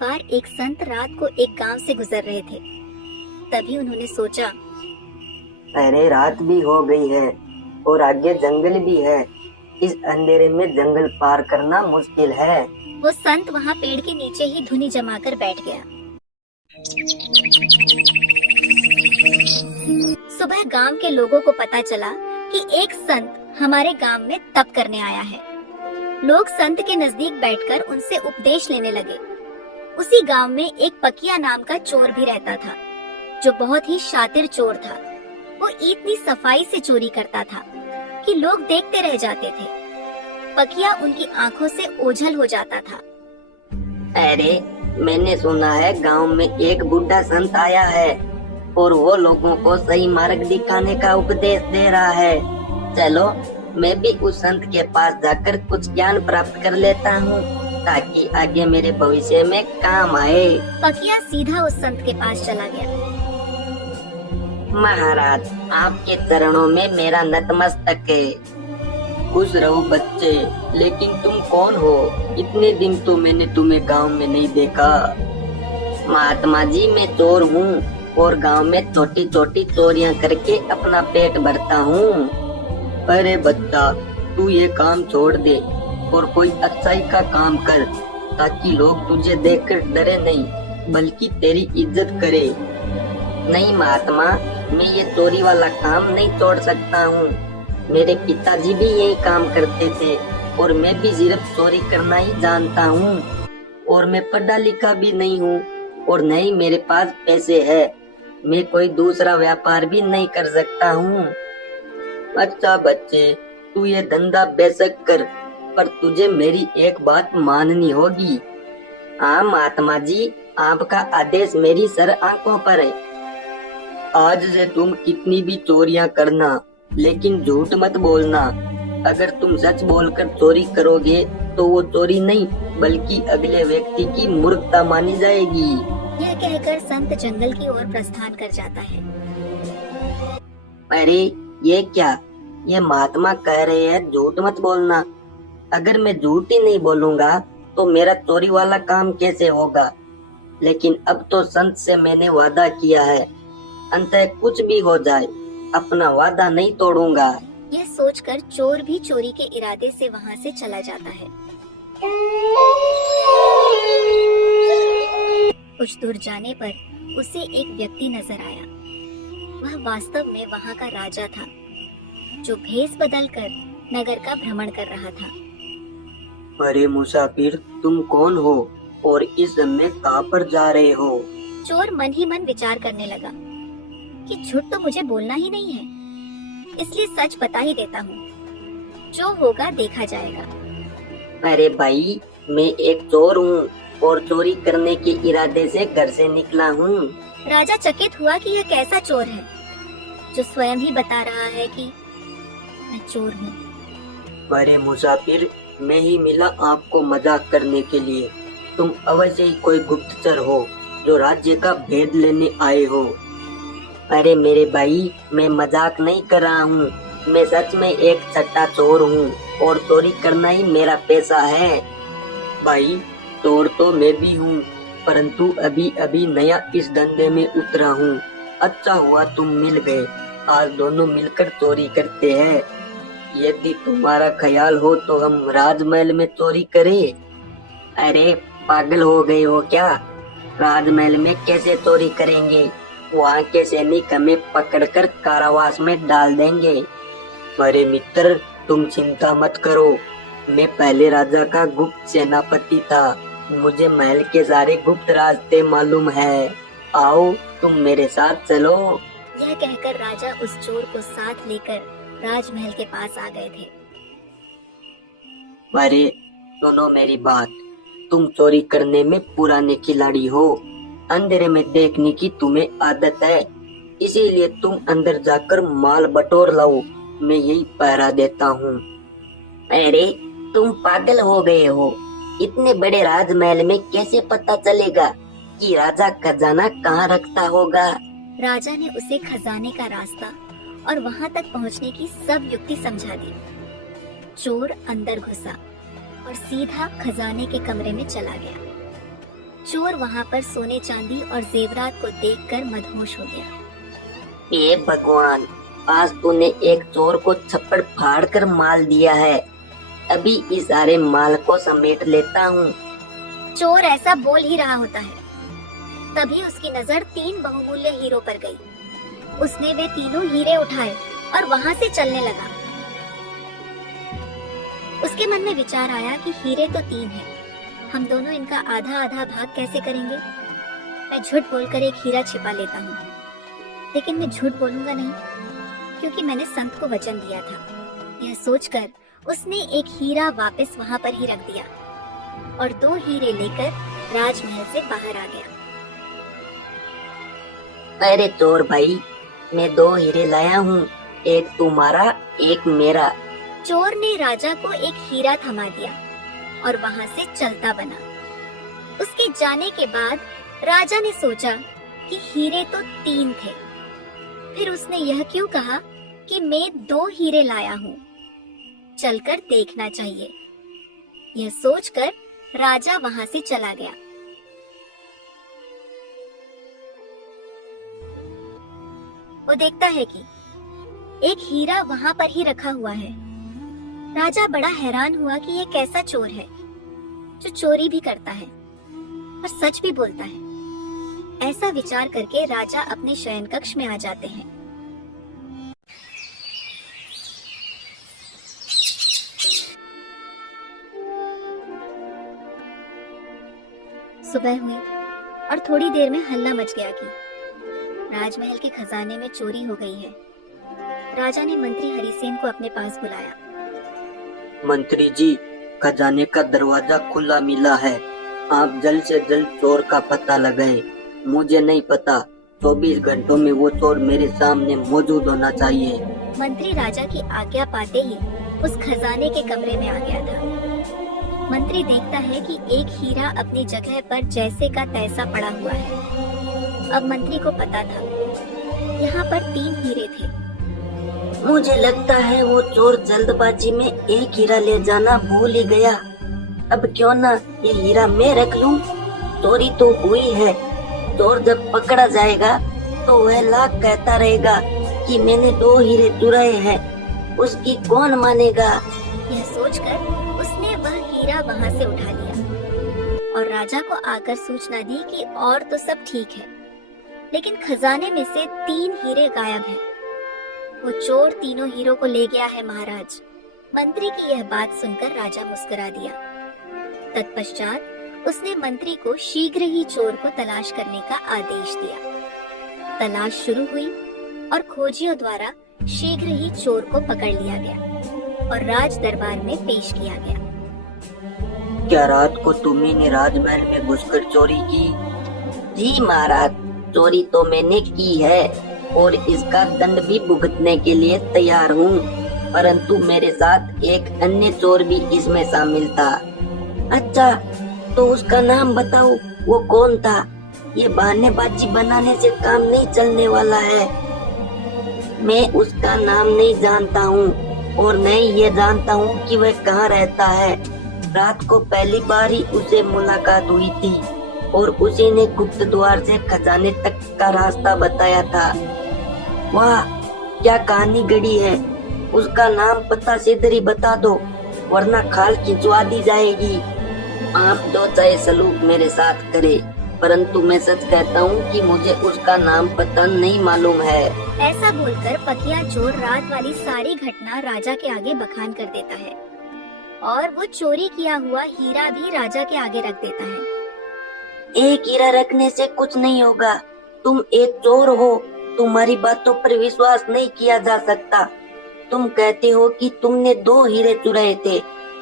बार एक संत रात को एक गांव से गुजर रहे थे। तभी उन्होंने सोचा, अरे रात भी हो गई है और आगे जंगल भी है। इस अंधेरे में जंगल पार करना मुश्किल है। वो संत वहाँ पेड़ के नीचे ही धुनी जमाकर बैठ गया। सुबह गांव के लोगों को पता चला कि एक संत हमारे गांव में तप करने आया है। लोग संत के नजदीक बैठकर उनसे उपदेश लेने लगे। उसी गांव में एक पकिया नाम का चोर भी रहता था, जो बहुत ही शातिर चोर था। वो इतनी सफाई से चोरी करता था कि लोग देखते रह जाते थे। पकिया उनकी आंखों से ओझल हो जाता था। अरे मैंने सुना है गांव में एक बुढ़ा संत आया है और वो लोगों को सही मार्ग दिखाने का उपदेश दे रहा है। चलो मैं भी उस संत के पास जाकर कुछ ज्ञान प्राप्त कर लेता हूँ ताकि आगे मेरे भविष्य में काम आए। पकिया सीधा उस संत के पास चला गया। महाराज, आपके चरणों में मेरा नतमस्तक है। खुश रहो बच्चे, लेकिन तुम कौन हो? इतने दिन तो मैंने तुम्हें गांव में नहीं देखा। महात्मा जी, मैं चोर हूँ और गांव में छोटी छोटी चोरियां करके अपना पेट भरता हूँ। अरे बच्चा, तू ये काम छोड़ दे और कोई अच्छाई का काम कर ताकि लोग तुझे देखकर डरे नहीं बल्कि तेरी इज्जत करे। नहीं महात्मा, मैं ये चोरी वाला काम नहीं छोड़ सकता हूँ। मेरे पिताजी भी यही काम करते थे और मैं भी सिर्फ चोरी करना ही जानता हूँ। और मैं पढ़ा लिखा भी नहीं हूँ और न ही मेरे पास पैसे है। मैं कोई दूसरा व्यापार भी नहीं कर सकता हूँ। अच्छा बच्चे, तू ये धंधा बेशक कर, पर तुझे मेरी एक बात माननी होगी। हाँ महात्मा जी, आपका आदेश मेरी सर आंखों पर है। आज से तुम कितनी भी चोरियां करना, लेकिन झूठ मत बोलना। अगर तुम सच बोलकर चोरी करोगे तो वो चोरी नहीं बल्कि अगले व्यक्ति की मूर्खता मानी जाएगी। यह कहकर संत जंगल की ओर प्रस्थान कर जाता है। अरे ये क्या? ये महात्मा कह रहे हैं झूठ मत बोलना। अगर मैं झूठ ही नहीं बोलूंगा तो मेरा चोरी वाला काम कैसे होगा? लेकिन अब तो संत से मैंने वादा किया है, अंततः कुछ भी हो जाए अपना वादा नहीं तोड़ूंगा। यह सोचकर चोर भी चोरी के इरादे से वहाँ से चला जाता है। कुछ दूर जाने पर उसे एक व्यक्ति नजर आया। वह वास्तव में वहाँ का राजा था, जो भेष बदलकर नगर का भ्रमण कर रहा था। अरे मुसाफिर, तुम कौन हो और इस समय कहाँ पर जा रहे हो? चोर मन ही मन विचार करने लगा कि झूठ तो मुझे बोलना ही नहीं है, इसलिए सच बता ही देता हूँ। जो होगा देखा जाएगा। अरे भाई, मैं एक चोर हूँ और चोरी करने के इरादे से घर से निकला हूँ। राजा चकित हुआ कि यह कैसा चोर है जो स्वयं ही बता रहा है कि मैं चोर हूँ। अरे मुसाफिर, मैं ही मिला आपको मजाक करने के लिए। तुम अवश्य ही कोई गुप्तचर हो जो राज्य का भेद लेने आए हो। अरे मेरे भाई, मैं मजाक नहीं कर रहा हूँ। मैं सच में एक सट्टा चोर हूँ और चोरी करना ही मेरा पेशा है। भाई, चोर तो मैं भी हूँ, परंतु अभी अभी नया इस धंधे में उतरा हूँ। अच्छा हुआ तुम मिल गए, आज दोनों मिलकर चोरी करते हैं। यदि तुम्हारा ख्याल हो तो हम राजमहल में चोरी करें। अरे पागल हो गए हो क्या? राजमहल में कैसे चोरी करेंगे? वहाँ के सैनिक हमें पकड़कर कारावास में डाल देंगे। अरे मित्र, तुम चिंता मत करो। मैं पहले राजा का गुप्त सेनापति था। मुझे महल के सारे गुप्त रास्ते मालूम है। आओ तुम मेरे साथ चलो। यह कहकर राजा उस चोर को साथ लेकर राजमहल के पास आ गए थे। अरे सुनो मेरी बात, तुम चोरी करने में पुराने खिलाड़ी हो। अंधेरे में देखने की तुम्हें आदत है, इसीलिए तुम अंदर जाकर माल बटोर लाओ। मैं यही पहरा देता हूँ। अरे तुम पागल हो गए हो? इतने बड़े राजमहल में कैसे पता चलेगा कि राजा खजाना कहाँ रखता होगा? राजा ने उसे खजाने का रास्ता और वहाँ तक पहुँचने की सब युक्ति समझा दी। चोर अंदर घुसा और सीधा खजाने के कमरे में चला गया। चोर वहाँ पर सोने चांदी और जेवरात को देखकर मदहोश हो गया। ये भगवान, आज तूने एक चोर को छप्पड़ फाड़ कर माल दिया है। अभी इस सारे माल को समेट लेता हूँ। चोर ऐसा बोल ही रहा होता है, तभी उसकी नजर 3 बहुमूल्य हीरों पर गई। उसने वे तीनों हीरे उठाए और वहाँ से चलने लगा। उसके मन में विचार आया कि हीरे तो 3 हैं, हम दोनों इनका आधा आधा भाग कैसे करेंगे। मैं झूठ बोलकर एक हीरा छिपा लेता हूँ, लेकिन मैं झूठ बोलूंगा नहीं, क्योंकि मैंने संत को वचन दिया था। यह सोचकर उसने एक हीरा वापस वहाँ पर ही रख दिया और 2 हीरे लेकर राजमहल से बाहर आ गया। अरे चोर भाई, मैं 2 हीरे लाया हूँ, एक तुम्हारा एक मेरा। चोर ने राजा को एक हीरा थमा दिया और वहाँ से चलता बना। उसके जाने के बाद राजा ने सोचा कि हीरे तो 3 थे, फिर उसने यह क्यों कहा कि मैं 2 हीरे लाया हूँ, चलकर देखना चाहिए। यह सोचकर राजा वहाँ से चला गया। वो देखता है कि एक हीरा वहाँ पर ही रखा हुआ है। राजा बड़ा हैरान हुआ कि यह कैसा चोर है जो चोरी भी करता है और सच भी बोलता है। ऐसा विचार करके राजा अपने शयन कक्ष में आ जाते हैं। सुबह हुई और थोड़ी देर में हल्ला मच गया कि राजमहल के खजाने में चोरी हो गई है। राजा ने मंत्री हरिसेन को अपने पास बुलाया। मंत्री जी, खजाने का दरवाजा खुला मिला है, आप जल्द से जल्द चोर का पता लगाएं। मुझे नहीं पता, 24 घंटों में वो चोर मेरे सामने मौजूद होना चाहिए। मंत्री राजा की आज्ञा पाते ही उस खजाने के कमरे में आ गया था। मंत्री देखता है कि एक हीरा अपनी जगह पर जैसे का तैसा पड़ा हुआ है। अब मंत्री को पता था यहाँ पर 3 हीरे थे। मुझे लगता है वो चोर जल्दबाजी में एक हीरा ले जाना भूल ही गया। अब क्यों ना ये हीरा मैं रख लूं। चोरी तो हुई है, चोर जब पकड़ा जाएगा तो वह लाख कहता रहेगा कि मैंने 2 हीरे चुराए हैं, उसकी कौन मानेगा। यह सोचकर उसने वह हीरा वहाँ से उठा लिया और राजा को आकर सूचना दी कि और तो सब ठीक है, लेकिन खजाने में से 3 हीरे गायब हैं। वो चोर तीनों हीरों को ले गया है महाराज। मंत्री की यह बात सुनकर राजा मुस्कुरा दिया। तत्पश्चात उसने मंत्री को शीघ्र ही चोर को तलाश करने का आदेश दिया। तलाश शुरू हुई और खोजियों द्वारा शीघ्र ही चोर को पकड़ लिया गया और राज दरबार में पेश किया गया। क्या रात को तुम्ही ने राजमहल में घुसकर चोरी की? जी महाराज, चोरी तो मैंने की है और इसका दंड भी भुगतने के लिए तैयार हूँ, परंतु मेरे साथ एक अन्य चोर भी इसमें शामिल था। अच्छा, तो उसका नाम बताओ, वो कौन था? ये बहानेबाजी बनाने से काम नहीं चलने वाला है। मैं उसका नाम नहीं जानता हूँ और नहीं ये जानता हूँ कि वह कहाँ रहता है। रात को पहली बार ही उसे मुलाकात हुई थी और उसी ने गुप्त द्वार से खजाने तक का रास्ता बताया था। वाह, क्या कहानी गढ़ी है। उसका नाम पता सीधे ही बता दो, वरना खाल खिंचवा दी जाएगी। आप जो चाहे सलूक मेरे साथ करे, परंतु मैं सच कहता हूँ कि मुझे उसका नाम पता नहीं मालूम है। ऐसा बोलकर पकिया चोर रात वाली सारी घटना राजा के आगे बखान कर देता है और वो चोरी किया हुआ हीरा भी राजा के आगे रख देता है। एक हीरा रखने से कुछ नहीं होगा, तुम एक चोर हो, तुम्हारी बातों पर विश्वास नहीं किया जा सकता। तुम कहते हो कि तुमने 2 हीरे चुराए थे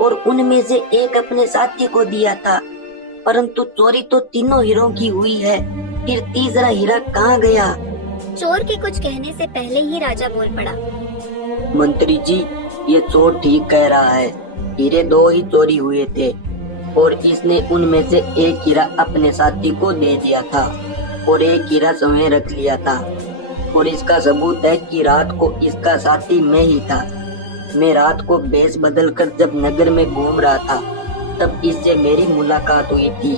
और उनमें से एक अपने साथी को दिया था, परंतु चोरी तो तीनों हीरों की हुई है, फिर तीसरा हीरा कहाँ गया? चोर के कुछ कहने से पहले ही राजा बोल पड़ा। मंत्री जी, ये चोर ठीक कह रहा है, हीरे 2 ही चोरी हुए थे और इसने उनमें से एक हीरा अपने साथी को दे दिया था और एक हीरा स्वयं रख लिया था। और इसका सबूत है कि रात को इसका साथी मैं ही था। मैं रात को भेष बदलकर जब नगर में घूम रहा था, तब इससे मेरी मुलाकात हुई थी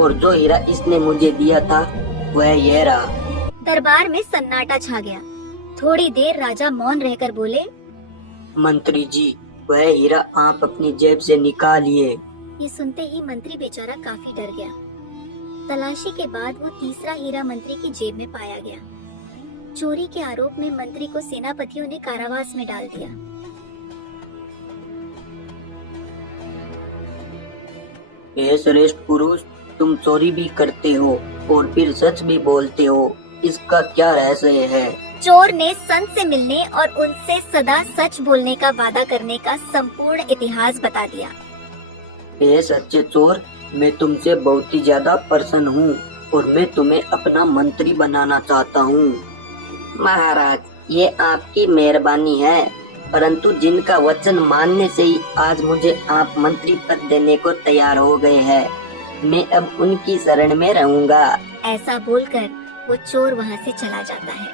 और जो हीरा इसने मुझे दिया था वह यह रहा। दरबार में सन्नाटा छा गया। थोड़ी देर राजा मौन रहकर बोले, मंत्री जी, वह हीरा आप अपनी जेब से निकालिए। ये सुनते ही मंत्री बेचारा काफी डर गया। तलाशी के बाद वो तीसरा हीरा मंत्री की जेब में पाया गया। चोरी के आरोप में मंत्री को सेनापतियों ने कारावास में डाल दिया। हे श्रेष्ठ पुरुष, तुम चोरी भी करते हो और फिर सच भी बोलते हो, इसका क्या रहस्य है? चोर ने संत से मिलने और उनसे सदा सच बोलने का वादा करने का संपूर्ण इतिहास बता दिया। हे सच्चे चोर, मैं तुमसे बहुत ही ज्यादा प्रसन्न हूँ और मैं तुम्हें अपना मंत्री बनाना चाहता हूँ। महाराज, ये आपकी मेहरबानी है, परंतु जिनका वचन मानने से ही आज मुझे आप मंत्री पद देने को तैयार हो गए हैं, मैं अब उनकी शरण में रहूंगा। ऐसा बोलकर वो चोर वहाँ से चला जाता है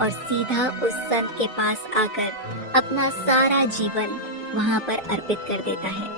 और सीधा उस संत के पास आकर अपना सारा जीवन वहाँ पर अर्पित कर देता है।